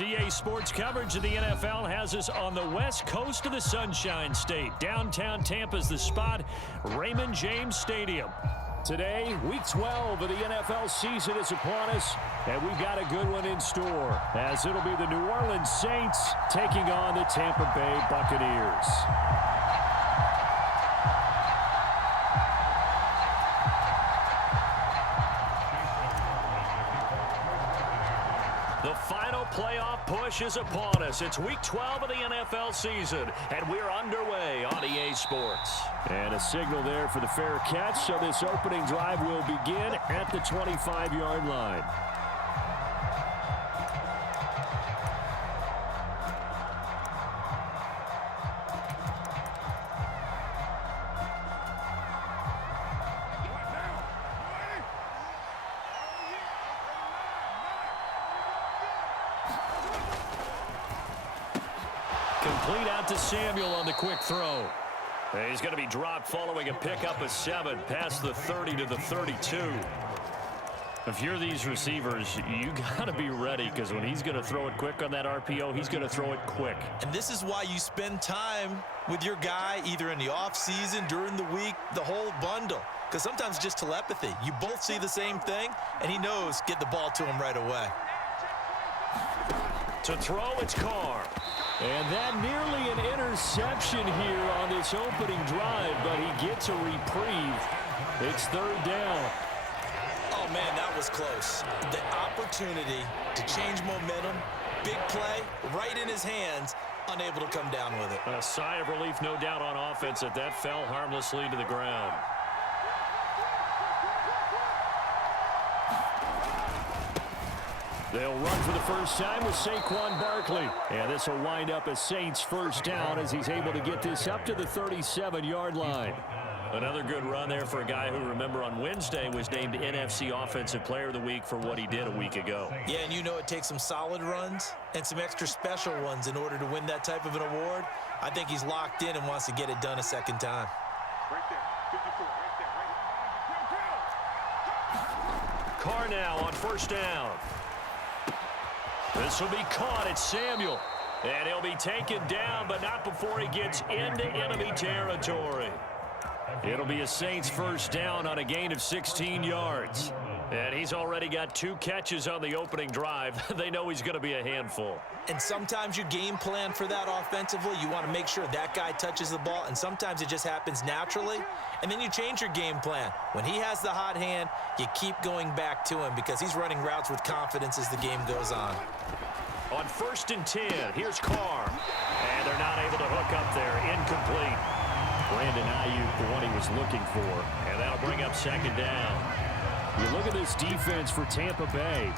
EA Sports coverage of the NFL has us on the west coast of the Sunshine State. Downtown Tampa's the spot, Raymond James Stadium. Today, Week 12 of the NFL season is upon us, and we've got a good one in store, as it'll be the New Orleans Saints taking on the Tampa Bay Buccaneers. The final playoff push is upon us. It's Week 12 of the NFL season, and we're underway on EA Sports. And a signal there for the fair catch, so this opening drive will begin at the 25-yard line. Complete out to Samuel on the quick throw. He's going to be dropped following a pickup of 7 past the 30 to the 32. If you're these receivers, you got to be ready, because when he's going to throw it quick on that RPO, he's going to throw it quick. And this is why you spend time with your guy either in the offseason, during the week, the whole bundle. Because sometimes it's just telepathy. You both see the same thing, and he knows get the ball to him right away. To throw, it's Carr. And that nearly an interception here on this opening drive, but he gets a reprieve. It's third down. Oh, man, that was close. The opportunity to change momentum, big play, right in his hands, unable to come down with it. A sigh of relief, no doubt, on offense that fell harmlessly to the ground. They'll run for the first time with Saquon Barkley. And this will wind up a Saints first down as he's able to get this up to the 37-yard line. Another good run there for a guy who, remember, on Wednesday was named NFC Offensive Player of the Week for what he did a week ago. Yeah, and you know it takes some solid runs and some extra special ones in order to win that type of an award. I think he's locked in and wants to get it done a second time. Right there, 54, right there, Carr now on first down. This will be caught at Samuel. And he'll be taken down, but not before he gets into enemy territory. It'll be a Saints first down on a gain of 16 yards. And he's already got 2 catches on the opening drive. They know he's going to be a handful. And sometimes you game plan for that offensively. You want to make sure that guy touches the ball, and sometimes it just happens naturally. And then you change your game plan. When he has the hot hand, you keep going back to him because he's running routes with confidence as the game goes on. On 1st and 10, here's Carr. And they're not able to hook up there. Incomplete. Brandon Ayuk, the one he was looking for. And that'll bring up second down. You look at this defense for Tampa Bay.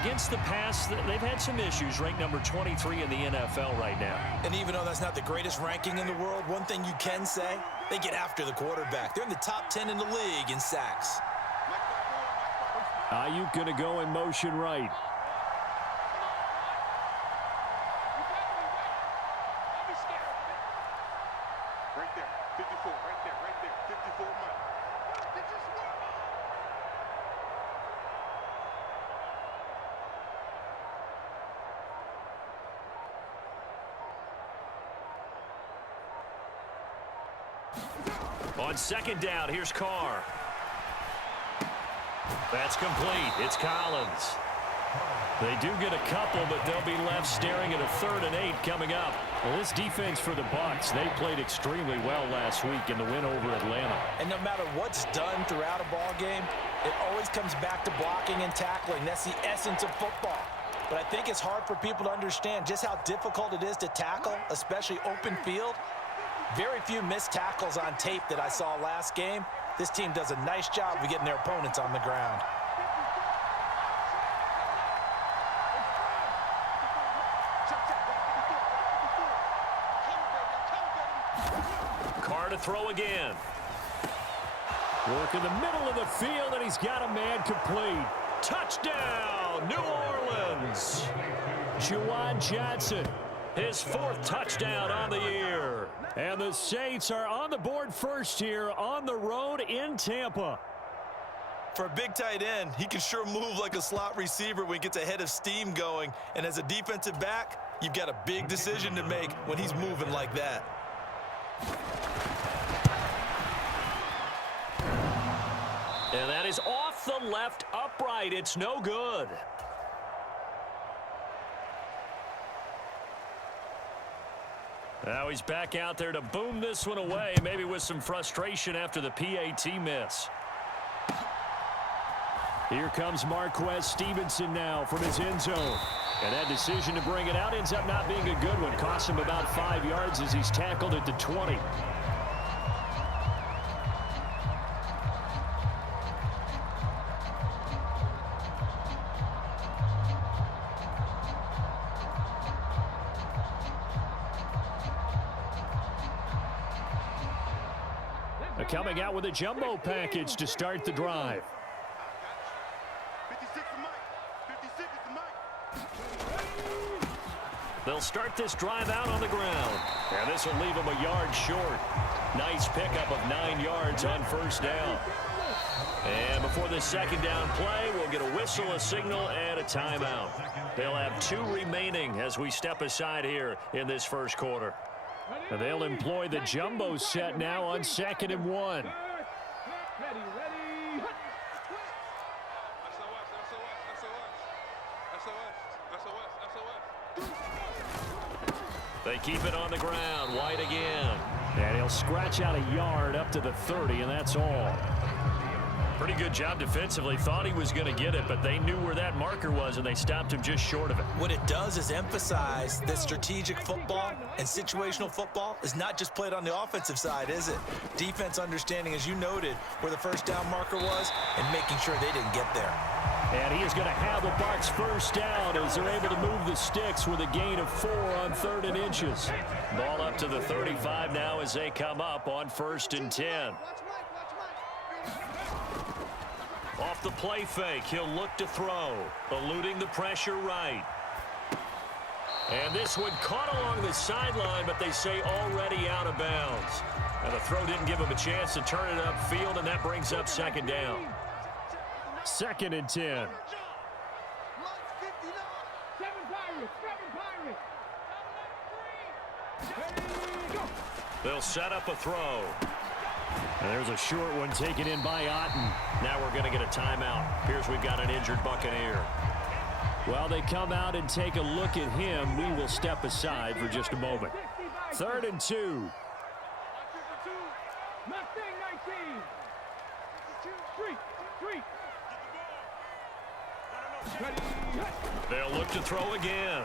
Against the pass, they've had some issues. Ranked number 23 in the NFL right now. And even though that's not the greatest ranking in the world, one thing you can say, they get after the quarterback. They're in the top 10 in the league in sacks. Ayuk going to go in motion right. right there, 54, right there, 54 money. On second down, here's Carr. That's complete. It's Collins. They do get a couple, but they'll be left staring at a 3rd and 8 coming up. Well, this defense for the Bucks, they played extremely well last week in the win over Atlanta. And no matter what's done throughout a ball game, it always comes back to blocking and tackling. That's the essence of football. But I think it's hard for people to understand just how difficult it is to tackle, especially open field. Very few missed tackles on tape that I saw last game. This team does a nice job of getting their opponents on the ground. Carr to throw again. Work in the middle of the field, and he's got a man complete. Touchdown, New Orleans. Juwan Johnson, his 4th touchdown on the year. And the Saints are on the board first here on the road in Tampa. For a big tight end, he can sure move like a slot receiver when he gets a head of steam going. And as a defensive back, you've got a big decision to make when he's moving like that. And that is off the left upright. It's no good. Now he's back out there to boom this one away, maybe with some frustration after the PAT miss. Here comes Marquez Stevenson now from his end zone. And that decision to bring it out ends up not being a good one. Costs him about 5 yards as he's tackled at the 20. Coming out with a jumbo package to start the drive. 56 is Mike. 56 is Mike. They'll start this drive out on the ground. And this will leave them a yard short. Nice pickup of 9 yards on first down. And before this second down play, we'll get a whistle, a signal, and a timeout. They'll have 2 remaining as we step aside here in this first quarter. And they'll employ the jumbo set now on 2nd and 1. They keep it on the ground. White again. And he'll scratch out a yard up to the 30, and that's all. Pretty good job defensively. Thought he was going to get it, but they knew where that marker was, and they stopped him just short of it. What it does is emphasize that strategic football and situational football is not just played on the offensive side, is it? Defense understanding, as you noted, where the first down marker was and making sure they didn't get there. And he is going to have the Bucks first down as they're able to move the sticks with a gain of 4 on 3rd and inches. Ball up to the 35 now as they come up on 1st and 10. Off the play fake, he'll look to throw, eluding the pressure right. And this one caught along the sideline, but they say already out of bounds. And the throw didn't give him a chance to turn it upfield, and that brings up 2nd down. 2nd and 10. They'll set up a throw. And there's a short one taken in by Otten. Now we're going to get a timeout. Here's we've got an injured Buccaneer. While they come out and take a look at him, we will step aside for just a moment. 3rd and 2. They'll look to throw again.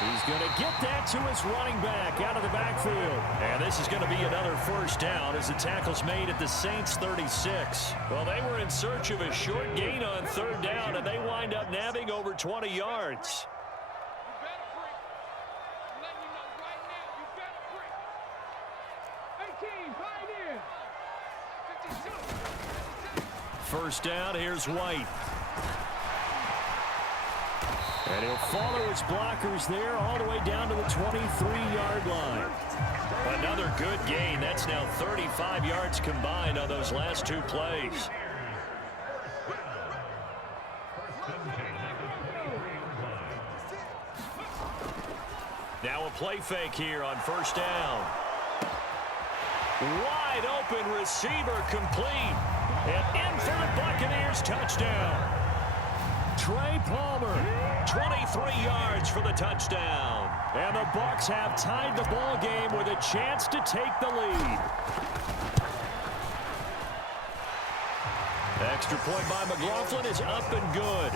He's going to get that to his running back out of the backfield. And this is going to be another first down as the tackle's made at the Saints' 36. Well, they were in search of a short gain on 3rd down, and they wind up nabbing over 20 yards. First down, here's White. And he'll follow his blockers there all the way down to the 23-yard line. Another good gain. That's now 35 yards combined on those last 2 plays. Now a play fake here on first down. Wide open receiver complete. And in for the Buccaneers touchdown. Trey Palmer, 23 yards for the touchdown. And the Bucks have tied the ball game with a chance to take the lead. Extra point by McLaughlin is up and good.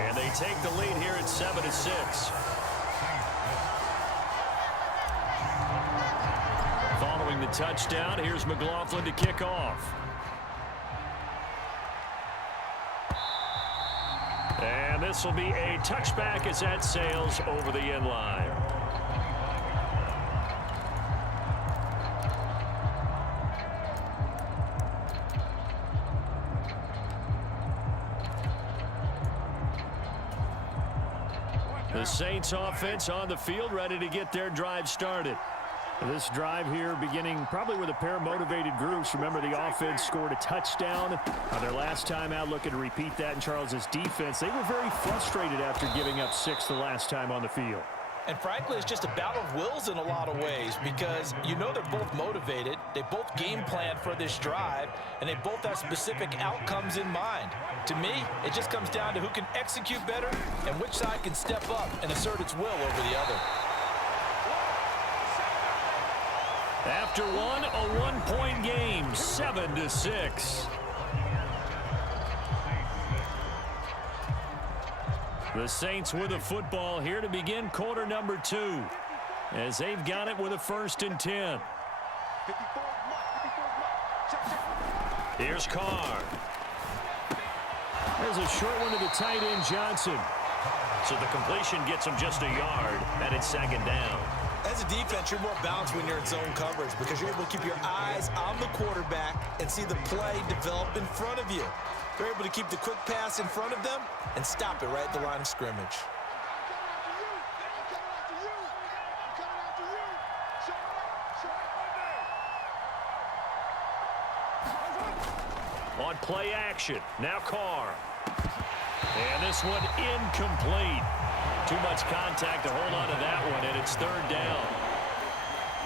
And they take the lead here at 7-6. Following the touchdown, here's McLaughlin to kick off. And this will be a touchback as that sails over the end line. The Saints offense on the field ready to get their drive started. This drive here beginning probably with a pair of motivated groups. Remember, the offense scored a touchdown on their last time out, looking to repeat that in Charles's defense. They were very frustrated after giving up 6 the last time on the field. And frankly, it's just a battle of wills in a lot of ways because you know they're both motivated. They both game plan for this drive, and they both have specific outcomes in mind. To me, it just comes down to who can execute better and which side can step up and assert its will over the other. After one, a one-point game, 7-6. The Saints with the football here to begin quarter number 2, as they've got it with a 1st and 10. Here's Carr. There's a short one to the tight end, Johnson. So the completion gets him just a yard, and it's 2nd down. As a defense, you're more balanced when you're in zone coverage because you're able to keep your eyes on the quarterback and see the play develop in front of you. You're able to keep the quick pass in front of them and stop it right at the line of scrimmage. On play action, now Carr. And this one incomplete. Too much contact to hold on to that one, and it's 3rd down.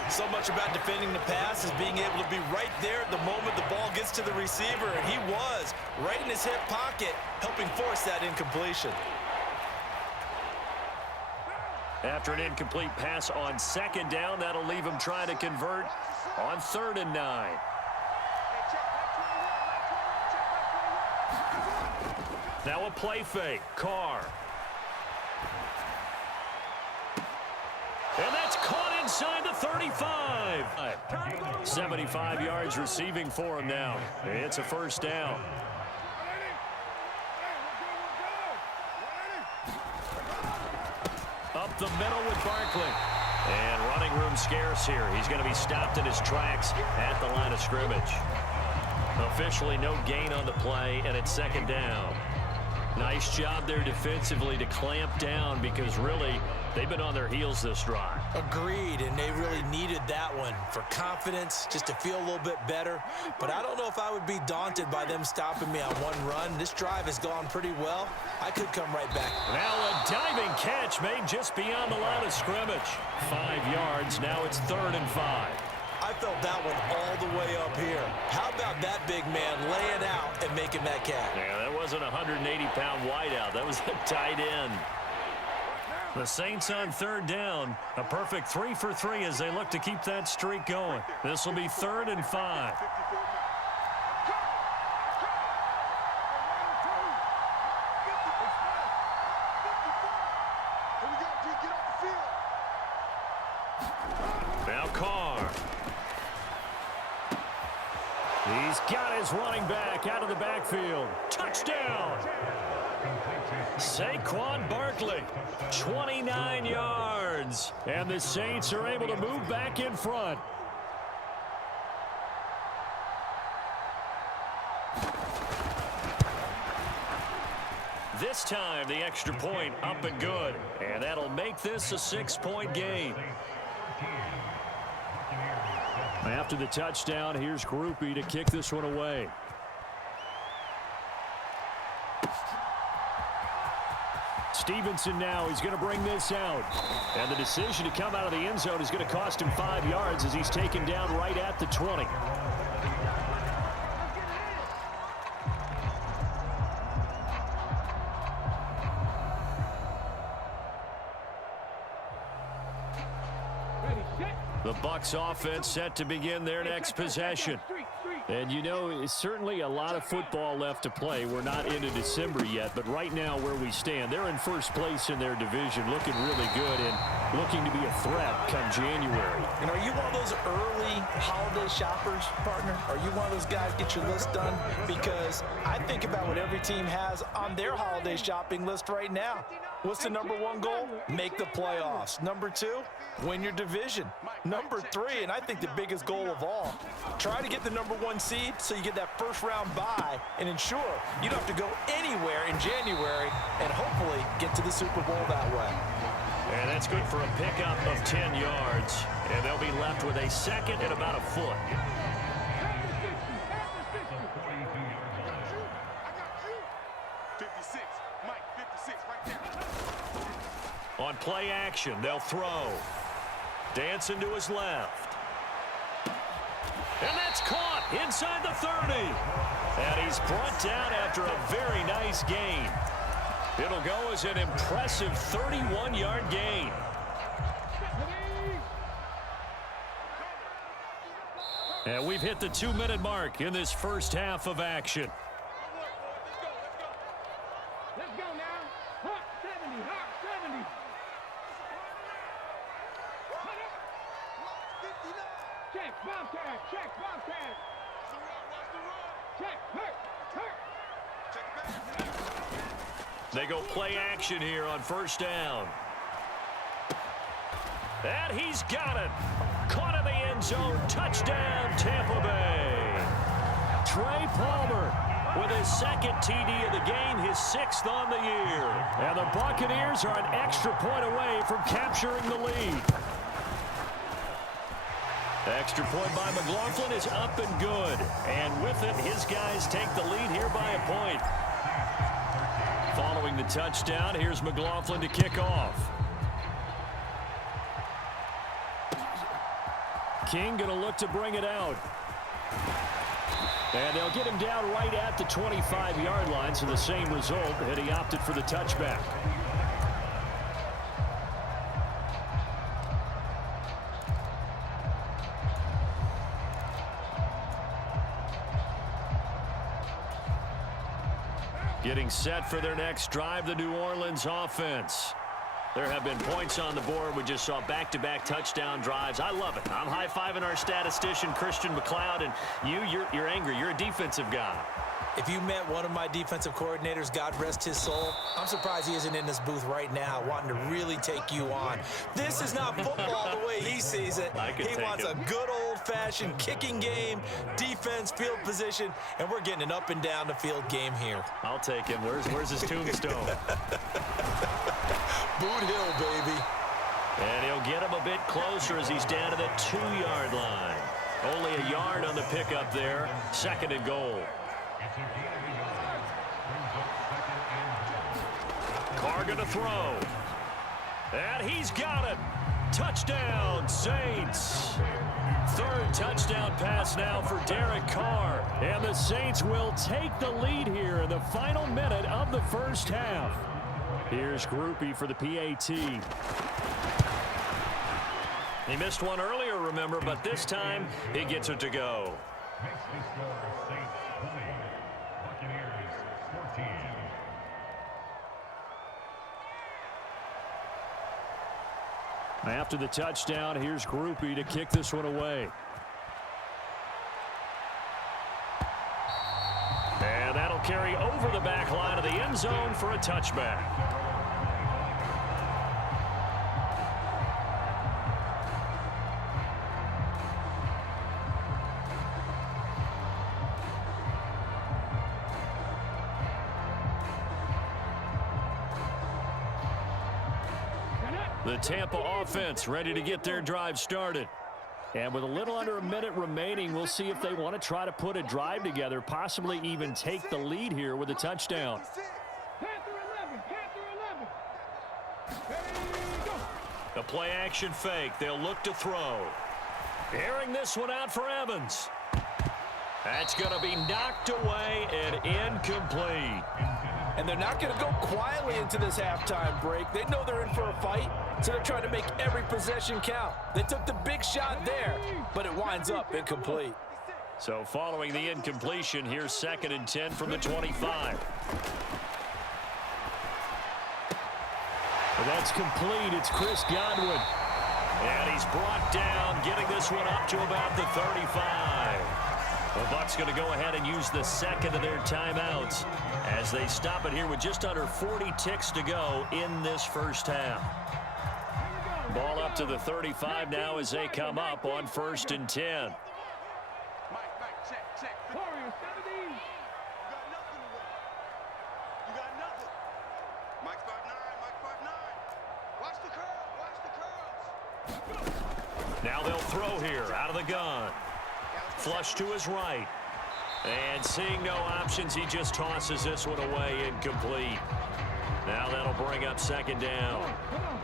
So much about defending the pass is being able to be right there at the moment the ball gets to the receiver, and he was right in his hip pocket, helping force that incompletion. After an incomplete pass on 2nd down, that'll leave him trying to convert on 3rd and 9. Now a play fake, Carr. And that's caught inside the 35. 75 yards receiving for him now. It's a 1st down. Up the middle with Barkley. And running room scarce here. He's going to be stopped in his tracks at the line of scrimmage. Officially no gain on the play, and it's 2nd down. Nice job there defensively to clamp down because really they've been on their heels this drive. Agreed, and they really needed that one for confidence, just to feel a little bit better. But I don't know if I would be daunted by them stopping me on one run. This drive has gone pretty well. I could come right back. Now a diving catch made just beyond the line of scrimmage. 5 yards, now it's 3rd and 5. I felt that one all the way up here. How about that big man laying out and making that catch? Yeah, that wasn't a 180-pound wideout. That was a tight end. The Saints on 3rd down. A perfect 3 for 3 as they look to keep that streak going. This will be 3rd and 5. Now Carr. He's got his running back out of the backfield. Touchdown! Saquon Barkley, 29 yards. And the Saints are able to move back in front. This time, the extra point up and good. And that'll make this a 6-point game. After the touchdown, here's Groupie to kick this one away. Stevenson now, he's going to bring this out. And the decision to come out of the end zone is going to cost him 5 yards as he's taken down right at the 20. The Bucks offense set to begin their next possession. And you know, it's certainly a lot of football left to play. We're not into December yet, but right now where we stand, they're in first place in their division, looking really good and looking to be a threat come January. And are you one of those early holiday shoppers, partner? Are you one of those guys get your list done? Because I think about what every team has on their holiday shopping list right now. What's the #1 goal? Make the playoffs. #2, win your division. #3, and I think the biggest goal of all, try to get the #1 seed so you get that first-round bye and ensure you don't have to go anywhere in January and hopefully get to the Super Bowl that way. And that's good for a pickup of 10 yards. And they'll be left with a second and about a foot. 56, Mike, 56, right there. On play action, they'll throw. Dancing to his left. And that's caught inside the 30. And he's brought down after a very nice gain. It'll go as an impressive 31-yard gain. And we've hit the 2-minute mark in this first half of action. Let's go now. Hawk 70, Hawk 70. Check, Bobcat, check, Bobcat. Check, hurt. They go play action here on first down. And he's got it. Caught in the end zone. Touchdown, Tampa Bay. Trey Palmer with his second TD of the game, his 6th on the year. And the Buccaneers are an extra point away from capturing the lead. Extra point by McLaughlin is up and good. And with it, his guys take the lead here by a point. Following the touchdown, here's McLaughlin to kick off. King going to look to bring it out. And they'll get him down right at the 25-yard line, so the same result, and he opted for the touchback. Getting set for their next drive, the New Orleans offense. There have been points on the board. We just saw back-to-back touchdown drives. I love it. I'm high-fiving our statistician, Christian McLeod, and you're angry. You're a defensive guy. If you met one of my defensive coordinators, God rest his soul, I'm surprised he isn't in this booth right now wanting to really take you on. This is not football the way he sees it. He wants a good old-fashioned kicking game, defense, field position, and we're getting an up-and-down-the-field game here. I'll take him. Where's his tombstone? Boot Hill, baby. And he'll get him a bit closer as he's down to the 2-yard line. Only a yard on the pickup there. 2nd and goal. Carr going to throw. And he's got it. Touchdown, Saints. 3rd touchdown pass now for Derek Carr. And the Saints will take the lead here in the final minute of the first half. Here's Groupie for the PAT. He missed one earlier, remember, but this time he gets it to go. After the touchdown, here's Groupie to kick this one away. And that'll carry over the back line of the end zone for a touchback. The Tampa offense ready to get their drive started. And with a little under a minute remaining, we'll see if they want to try to put a drive together, possibly even take the lead here with a touchdown. The play action fake. They'll look to throw. Airing this one out for Evans. That's going to be knocked away and incomplete. And they're not going to go quietly into this halftime break. They know they're in for a fight, so they're trying to make every possession count. They took the big shot there, but it winds up incomplete. So following the incompletion, here's 2nd and 10 from the 25. And that's complete. It's Chris Godwin. And he's brought down, getting this one up to about the 35. The Bucks going to go ahead and use the 2nd of their timeouts as they stop it here with just under 40 ticks to go in this first half. Ball up to the 35 now as they come up on 1st and 10. Mike, check. Warriors 70. You got nothing to win. You got nothing. Mike's 5'9", Mike's 5'9". Watch the curve. Now they'll throw here out of the gun. Flush to his right. And seeing no options, he just tosses this one away, incomplete. Now that'll bring up second down. Come on.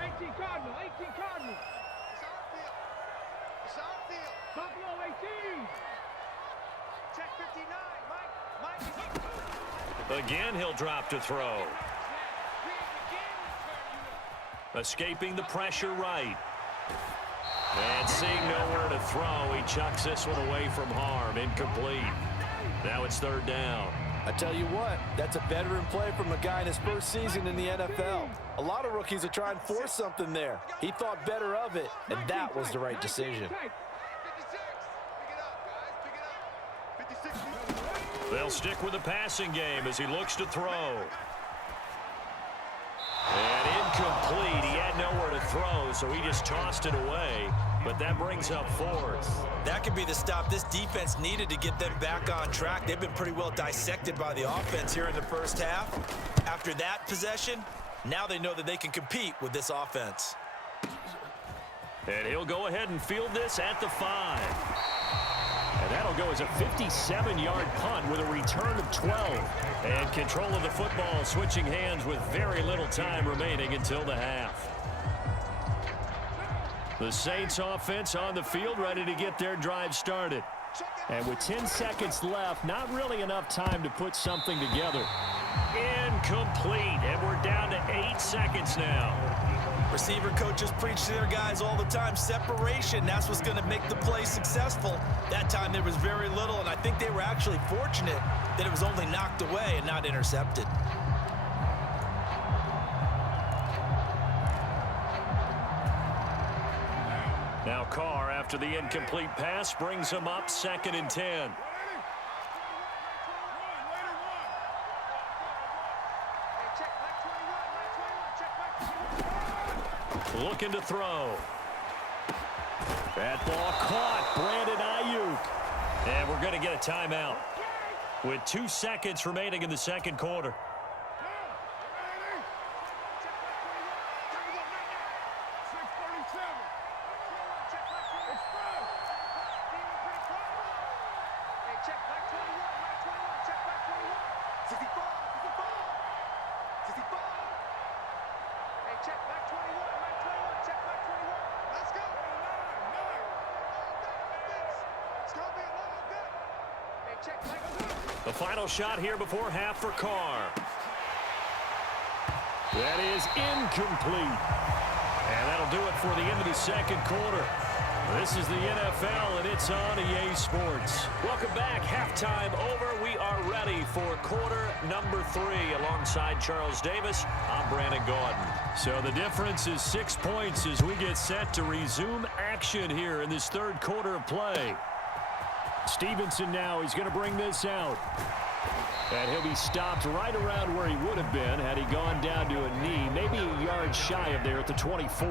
18 Cardinal, 18 Cardinal. It's our field. Buffalo 18. Check 59. Mike. Again, he'll drop to throw. Escaping the pressure right. And seeing nowhere to throw, he chucks this one away from harm. Incomplete. Now it's third down. I tell you what, that's a veteran play from a guy in his first season in the NFL. A lot of rookies are trying to force something there. He thought better of it, and that was the right decision. 56. Pick it up, guys. Pick it up. 56. They'll stick with the passing game as he looks to throw. And incomplete. He had nowhere to throw, so he just tossed it away. But that brings up fourth. That could be the stop this defense needed to get them back on track. They've been pretty well dissected by the offense here in the first half. After that possession, now they know that they can compete with this offense. And he'll go ahead and field this at the 5. And that'll go as a 57-yard punt with a return of 12. And control of the football switching hands with very little time remaining until the half. The Saints offense on the field ready to get their drive started. And with 10 seconds left, not really enough time to put something together. Incomplete. And we're down to 8 seconds now. Receiver coaches preach to their guys all the time. Separation, that's what's going to make the play successful. That time there was very little, and I think they were actually fortunate that it was only knocked away and not intercepted. Now Carr, after the incomplete pass, brings him up 2nd and 10. Looking to throw. That ball caught. Brandon Ayuk. And we're going to get a timeout with 2 seconds remaining in the second quarter. The final shot here before half for Carr. That is incomplete. And that'll do it for the end of the second quarter. This is the NFL, and it's on EA Sports. Welcome back. Halftime over. We are ready for quarter number 3. Alongside Charles Davis, I'm Brandon Gordon. So the difference is 6 points as we get set to resume action here in this third quarter of play. Stevenson now, he's going to bring this out. And he'll be stopped right around where he would have been had he gone down to a knee, maybe a yard shy of there at the 24.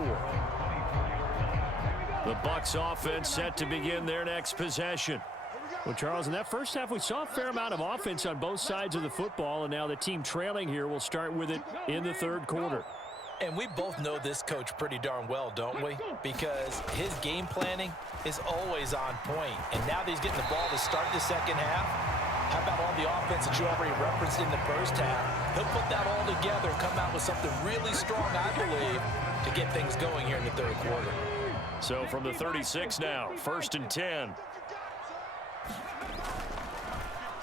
The Bucks offense set to begin their next possession. Well, Charles, in that first half, we saw a fair amount of offense on both sides of the football, and now the team trailing here will start with it in the third quarter. And we both know this coach pretty darn well, don't we? Because his game planning is always on point. And now that he's getting the ball to start the second half, how about all the offense that you already referenced in the first half? He'll put that all together, come out with something really strong, I believe, to get things going here in the third quarter. So from the 36 now, 1st and 10.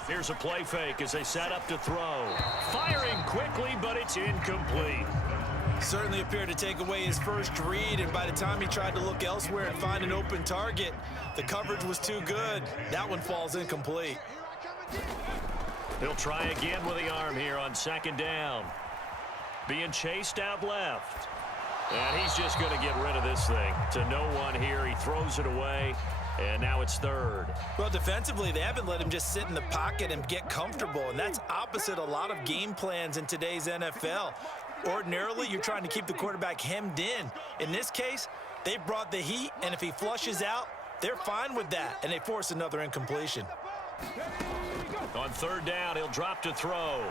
Here's a play fake as they set up to throw. Firing quickly, but it's incomplete. Certainly appeared to take away his first read, and by the time he tried to look elsewhere and find an open target, the coverage was too good. That one falls incomplete. He'll try again with the arm here on 2nd down. Being chased out left. And he's just going to get rid of this thing. To no one here. He throws it away. And now it's 3rd. Well, defensively, they haven't let him just sit in the pocket and get comfortable. And that's opposite a lot of game plans in today's NFL. Ordinarily, you're trying to keep the quarterback hemmed in. In this case, they brought the heat. And if he flushes out, they're fine with that. And they force another incompletion. On 3rd down, he'll drop to throw.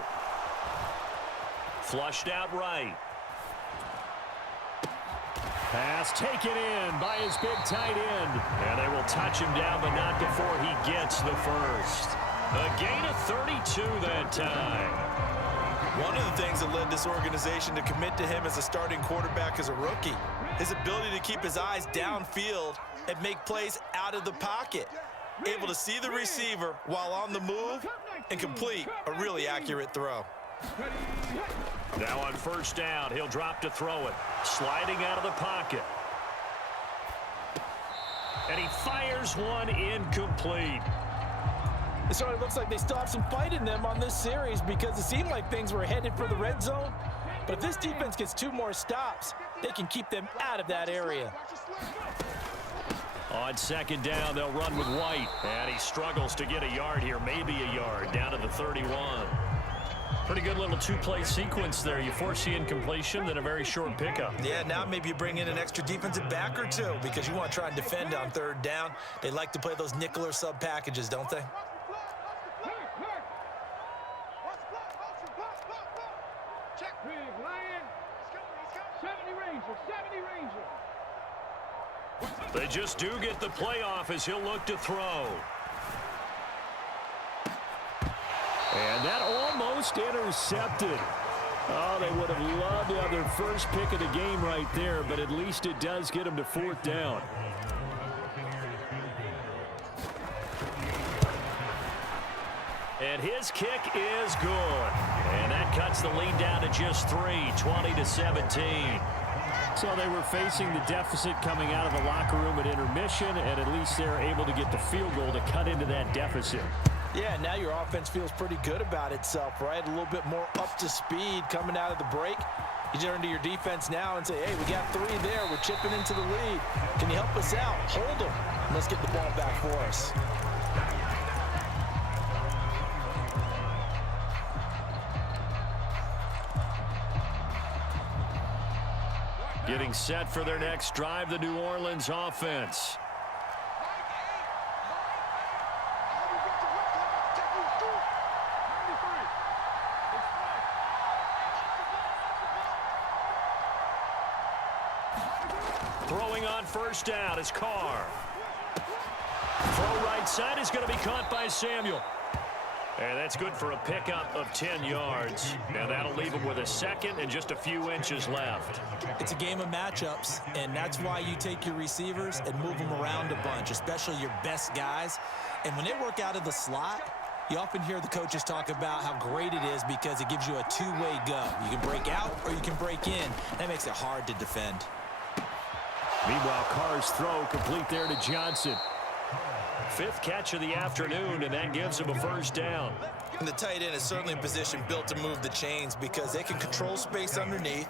Flushed out right. Pass taken in by his big tight end. And they will touch him down, but not before he gets the first. A gain of 32 that time. One of the things that led this organization to commit to him as a starting quarterback as a rookie, his ability to keep his eyes downfield and make plays out of the pocket. Able to see the receiver while on the move and complete a really accurate throw. Now on first down, he'll drop to throw it. Sliding out of the pocket. And he fires one incomplete. It sort of looks like they still have some fight in them on this series because it seemed like things were headed for the red zone. But if this defense gets 2 more stops, they can keep them out of that area. On second down, they'll run with White. And he struggles to get a yard here, maybe a yard, down to the 31. Pretty good little 2-play sequence there. You force the incompletion, then a very short pickup. Yeah, now maybe you bring in an extra defensive back or 2 because you want to try and defend on third down. They like to play those nickel or sub packages, don't they? Big Lion. 70 Ranger, 70 Ranger. They just do get the playoff as he'll look to throw. And that almost intercepted. Oh, they would have loved to have their first pick of the game right there, but at least it does get them to 4th down. And his kick is good. And that cuts the lead down to just 3, 20-17. So they were facing the deficit coming out of the locker room at intermission, and at least they're able to get the field goal to cut into that deficit. Yeah, now your offense feels pretty good about itself, right? A little bit more up to speed coming out of the break. You turn to your defense now and say, hey, we got 3 there. We're chipping into the lead. Can you help us out? Hold them. Let's get the ball back for us. Getting set for their next drive, the New Orleans offense. Throwing on first down is Carr. Throw right side is going to be caught by Samuel. And that's good for a pickup of 10 yards. And that'll leave him with a second and just a few inches left. It's a game of matchups, and that's why you take your receivers and move them around a bunch, especially your best guys. And when they work out of the slot, you often hear the coaches talk about how great it is because it gives you a 2-way go. You can break out or you can break in. That makes it hard to defend. Meanwhile, Carr's throw complete there to Johnson. 5th catch of the afternoon, and that gives him a first down. And the tight end is certainly in position built to move the chains because they can control space underneath.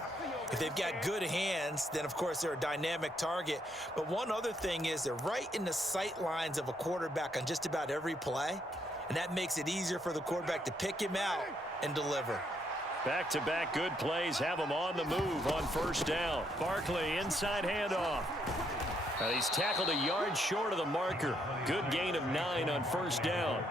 If they've got good hands, then, of course, they're a dynamic target. But one other thing is they're right in the sight lines of a quarterback on just about every play, and that makes it easier for the quarterback to pick him out and deliver. Back-to-back good plays have him on the move on first down. Barkley inside handoff. He's tackled a yard short of the marker. Good gain of 9 on first down.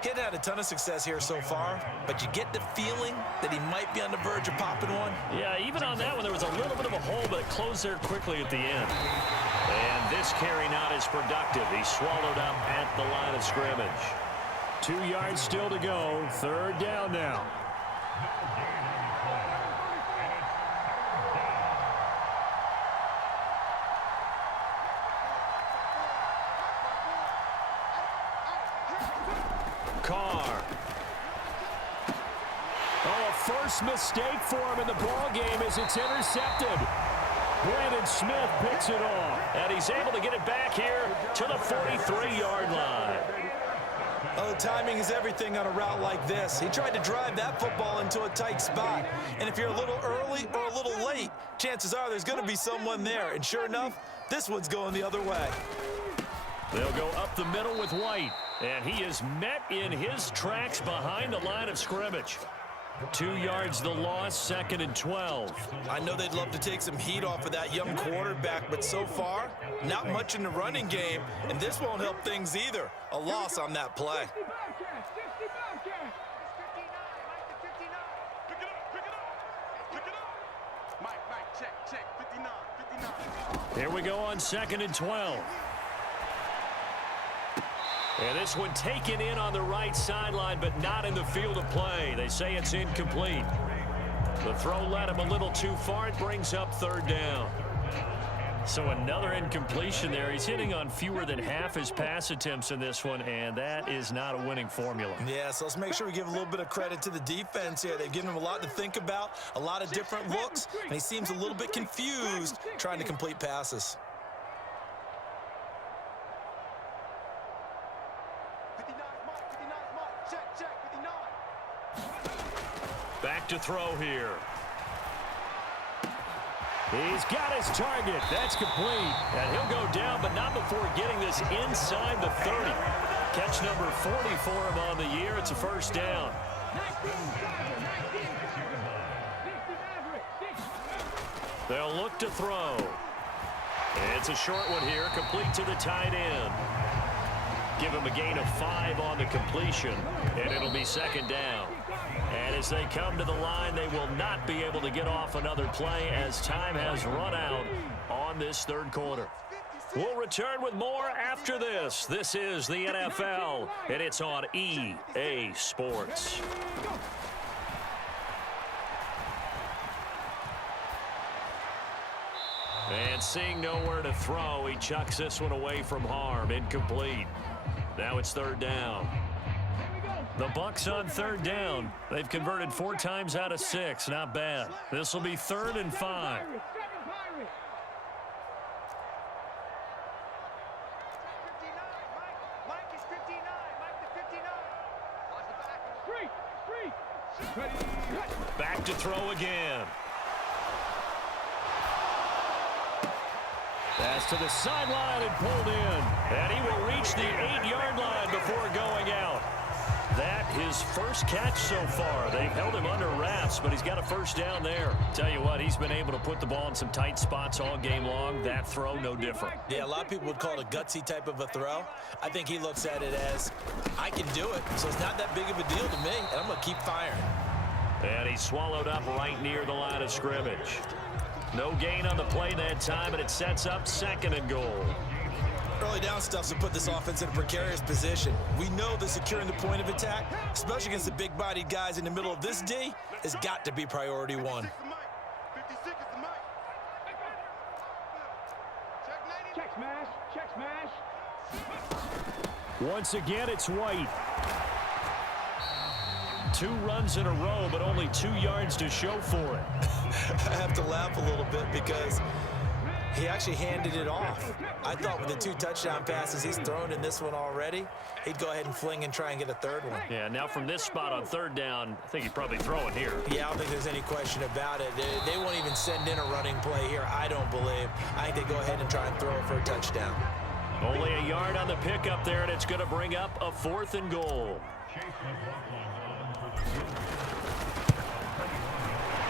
He hadn't had a ton of success here so far, but you get the feeling that he might be on the verge of popping one. Yeah, even on that one, there was a little bit of a hole, but it closed there quickly at the end. And this carry not as productive. He's swallowed up at the line of scrimmage. 2 yards still to go. 3rd down now. Carr. Oh, a first mistake for him in the ball game as it's intercepted. Brandon Smith picks it off, and he's able to get it back here to the 43-yard line. Oh, the timing is everything on a route like this. He tried to drive that football into a tight spot, and if you're a little early or a little late, chances are there's going to be someone there, and sure enough, this one's going the other way. They'll go up the middle with White, and he is met in his tracks behind the line of scrimmage. 2 yards the loss, 2nd and 12. I know they'd love to take some heat off of that young quarterback, but so far, not much in the running game, and this won't help things either. A loss on that play. Mike, check. 59. Here we go on 2nd and 12. And this one taken in on the right sideline, but not in the field of play. They say it's incomplete. The throw led him a little too far. It brings up 3rd down. So another incompletion there. He's hitting on fewer than half his pass attempts in this one, and that is not a winning formula. Yeah, so let's make sure we give a little bit of credit to the defense here. They've given him a lot to think about, a lot of different looks, and he seems a little bit confused trying to complete passes. 59 Mike. Check. 59. Back to throw here. He's got his target. That's complete. And he'll go down, but not before getting this inside the 30. Catch number 40 for him on the year. It's a 1st down. They'll look to throw. It's a short one here, complete to the tight end. Give him a gain of 5 on the completion, and it'll be 2nd down. And as they come to the line, they will not be able to get off another play as time has run out on this 3rd quarter. We'll return with more after this. This is the NFL, and it's on EA Sports. And seeing nowhere to throw, he chucks this one away from harm. Incomplete. Now it's 3rd down. The Bucks on 3rd down. They've converted 4 times out of 6. Not bad. This will be 3rd and 5. Mike is 59. Mike to 59. Watch the back. Back to throw again. Pass to the sideline and pulled in. And he will reach the 8-yard line before going out. That his first catch so far. They've held him under wraps, but he's got a 1st down there. Tell you what, he's been able to put the ball in some tight spots all game long. That throw, no different. Yeah, a lot of people would call it a gutsy type of a throw. I think he looks at it as, I can do it, so it's not that big of a deal to me, and I'm going to keep firing. And he's swallowed up right near the line of scrimmage. No gain on the play that time, and it sets up 2nd and goal. Early down stuff to put this offense in a precarious position. We know that securing the point of attack, especially against the big-bodied guys in the middle of this D, has got to be priority 1. 56 is the Mike. Check smash. Once again, it's White. 2 runs in a row, but only 2 yards to show for it. I have to laugh a little bit because he actually handed it off. I thought with the 2 touchdown passes he's thrown in this one already, he'd go ahead and fling and try and get a 3rd one. Yeah, now from this spot on 3rd down, I think he'd probably throw it here. Yeah, I don't think there's any question about it. They won't even send in a running play here, I don't believe. I think they go ahead and try and throw it for a touchdown. Only a yard on the pickup there, and it's going to bring up a 4th and goal.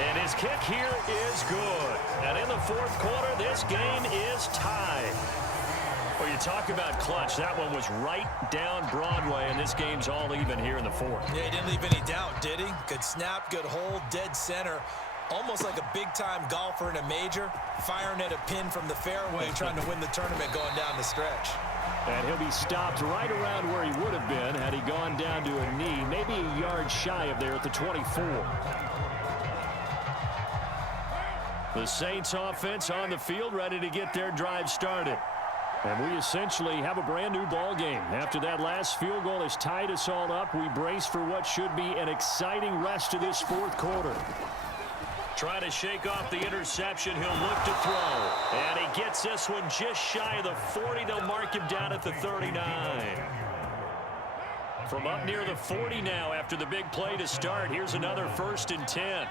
And his kick here is good. And in the 4th quarter, this game is tied. Well, you talk about clutch. That one was right down Broadway, and this game's all even here in the 4th. Yeah, he didn't leave any doubt, did he? Good snap, good hold, dead center. Almost like a big-time golfer in a major, firing at a pin from the fairway, trying to win the tournament going down the stretch. And he'll be stopped right around where he would have been had he gone down to a knee, maybe a yard shy of there at the 24. The Saints offense on the field, ready to get their drive started. And we essentially have a brand-new ball game. After that last field goal has tied us all up, we brace for what should be an exciting rest of this 4th quarter. Trying to shake off the interception, he'll look to throw. And he gets this one just shy of the 40. They'll mark him down at the 39. From up near the 40 now after the big play to start, here's another 1st and 10.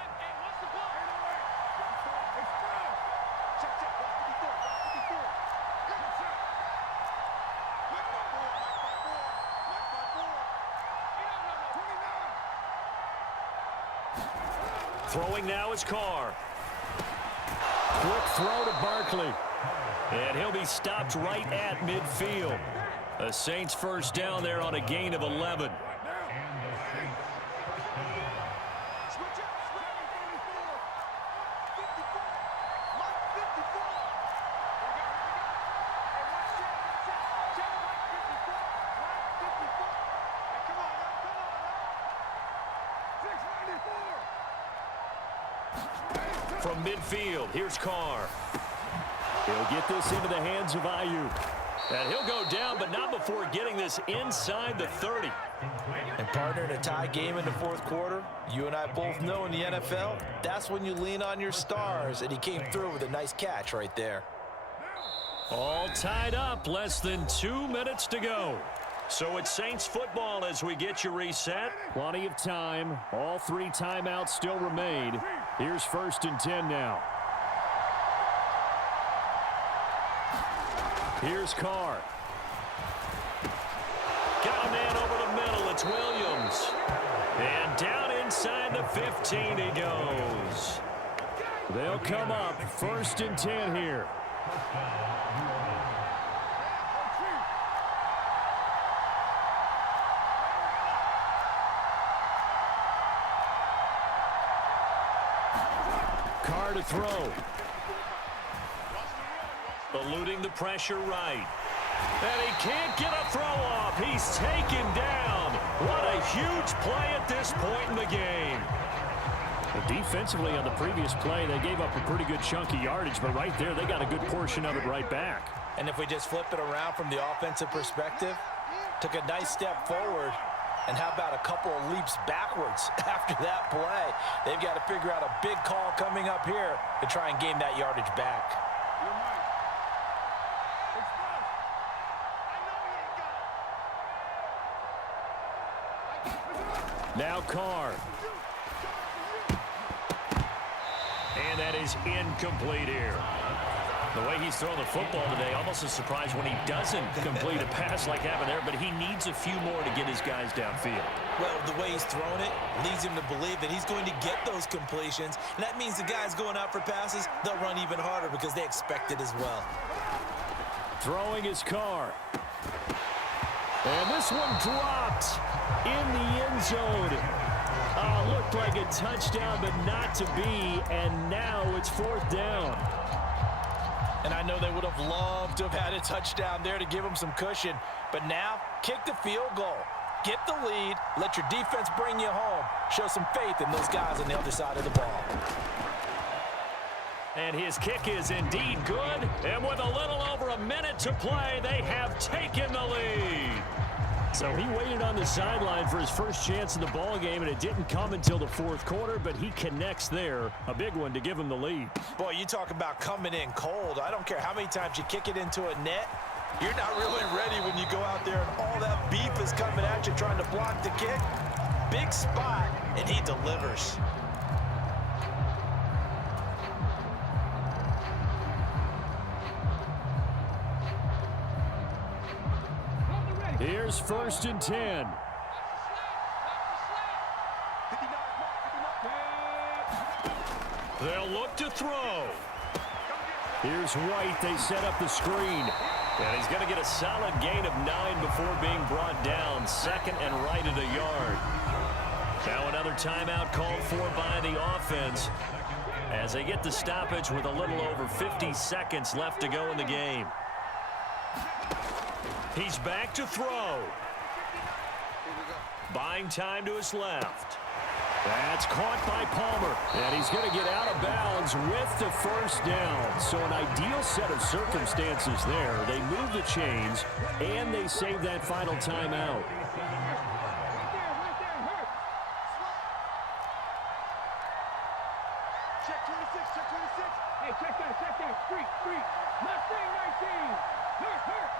Throwing now is Carr. Quick throw to Barkley. And he'll be stopped right at midfield. A Saints 1st down there on a gain of 11. From midfield, here's Carr. He'll get this into the hands of Ayuk. And he'll go down, but not before getting this inside the 30. And partner, in a tie game in the fourth quarter, you and I both know in the NFL, that's when you lean on your stars, and he came through with a nice catch right there. All tied up, less than 2 minutes to go. So it's Saints football as we get you reset. Plenty of time. All 3 timeouts still remain. Here's 1st and 10 now. Here's Carr. Got a man over the middle. It's Williams. And down inside the 15 he goes. They'll come up 1st and 10 here. Carr to throw. Eluding the pressure right. And he can't get a throw off. He's taken down. What a huge play at this point in the game. Defensively on the previous play, they gave up a pretty good chunk of yardage, but right there, they got a good portion of it right back. And if we just flip it around from the offensive perspective, took a nice step forward, and how about a couple of leaps backwards after that play? They've got to figure out a big call coming up here to try and gain that yardage back. Now Carr. And that is incomplete here. The way he's throwing the football today, almost a surprise when he doesn't complete a pass like happened there, but he needs a few more to get his guys downfield. Well, the way he's thrown it leads him to believe that he's going to get those completions, and that means the guys going out for passes, they'll run even harder because they expect it as well. Throwing his Carr. And this one dropped in the end zone. Looked like a touchdown, but not to be, and now it's 4th down. And I know they would have loved to have had a touchdown there to give them some cushion, but now kick the field goal. Get the lead, let your defense bring you home. Show some faith in those guys on the other side of the ball. And his kick is indeed good, and with a little over a minute to play, they have taken the lead. So he waited on the sideline for his first chance in the ball game, and it didn't come until the 4th quarter, but he connects there. A big one to give him the lead. Boy, you talk about coming in cold. I don't care how many times you kick it into a net. You're not really ready when you go out there and all that beef is coming at you trying to block the kick. Big spot, and he delivers. Here's 1st and 10. They'll look to throw. Here's White. They set up the screen. And he's going to get a solid gain of 9 before being brought down. 2nd and right at a yard. Now another timeout called for by the offense as they get the stoppage with a little over 50 seconds left to go in the game. He's back to throw. Buying time to his left. That's caught by Palmer. And he's going to get out of bounds with the 1st down. So an ideal set of circumstances there. They move the chains, and they save that final timeout. Check 26, check 26. Hey, check that. Street. Mustang 19. Hurt.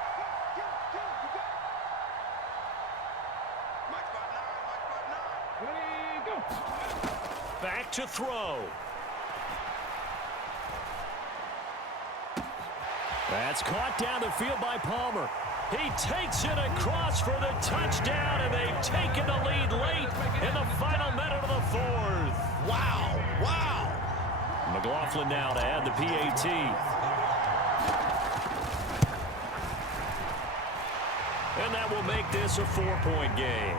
Ready, go. Back to throw. That's caught down the field by Palmer. He takes it across for the touchdown, and they've taken the lead late in the final minute of the 4th. Wow. McLaughlin now to add the PAT. And that will make this a 4-point game.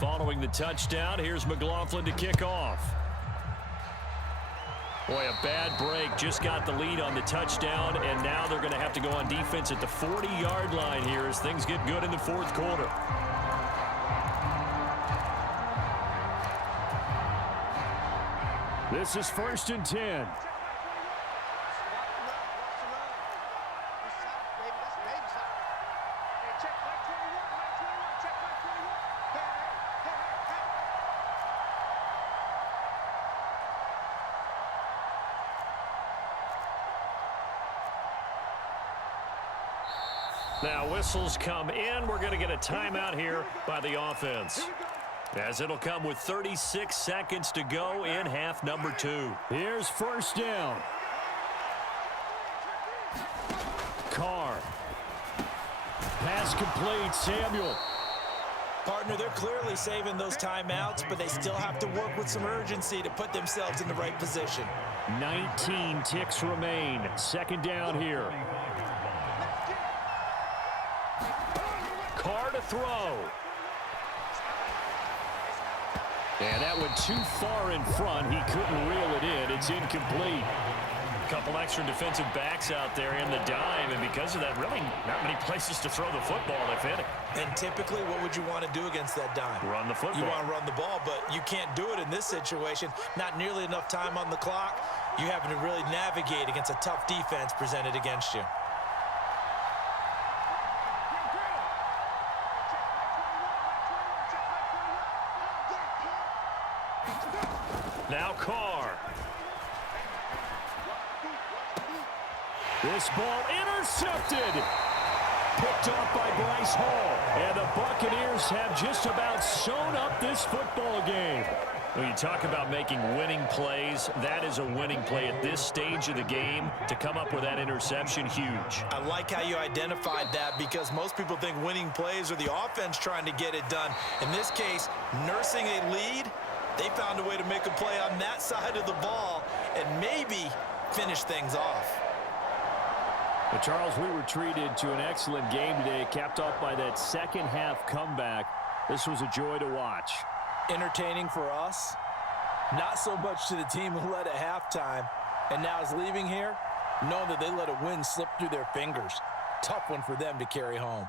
Following the touchdown, here's McLaughlin to kick off. Boy, a bad break. Just got the lead on the touchdown, and now they're going to have to go on defense at the 40-yard line here as things get good in the fourth quarter. This is 1st and 10. Now whistles come in. We're going to get a timeout here by the offense, as it'll come with 36 seconds to go in half number 2. Here's 1st down. Carr. Pass complete. Samuel. Partner, they're clearly saving those timeouts, but they still have to work with some urgency to put themselves in the right position. 19 ticks remain. 2nd down here. Carr to throw. And that went too far in front. He couldn't reel it in. It's incomplete. A couple extra defensive backs out there in the dime, and because of that, really not many places to throw the football if any. And typically, what would you want to do against that dime? Run the football. You want to run the ball, but you can't do it in this situation. Not nearly enough time on the clock. You having to really navigate against a tough defense presented against you. Now Carr. This ball intercepted. Picked off by Bryce Hall. And the Buccaneers have just about sewn up this football game. When you talk about making winning plays, that is a winning play at this stage of the game. To come up with that interception, huge. I like how you identified that, because most people think winning plays are the offense trying to get it done. In this case, nursing a lead, they found a way to make a play on that side of the ball and maybe finish things off. Well, Charles, we were treated to an excellent game today, capped off by that second half comeback. This was a joy to watch. Entertaining for us, not so much to the team who led at halftime and now is leaving here, knowing that they let a win slip through their fingers. Tough one for them to carry home.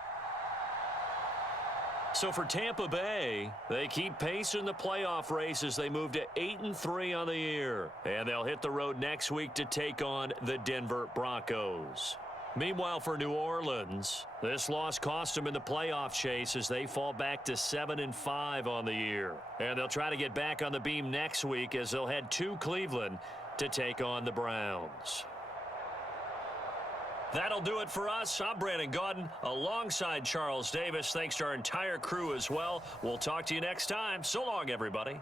So for Tampa Bay, they keep pace in the playoff race as they move to 8-3 on the year. And they'll hit the road next week to take on the Denver Broncos. Meanwhile, for New Orleans, this loss cost them in the playoff chase as they fall back to 7-5 on the year. And they'll try to get back on the beam next week as they'll head to Cleveland to take on the Browns. That'll do it for us. I'm Brandon Gaudin alongside Charles Davis. Thanks to our entire crew as well. We'll talk to you next time. So long, everybody.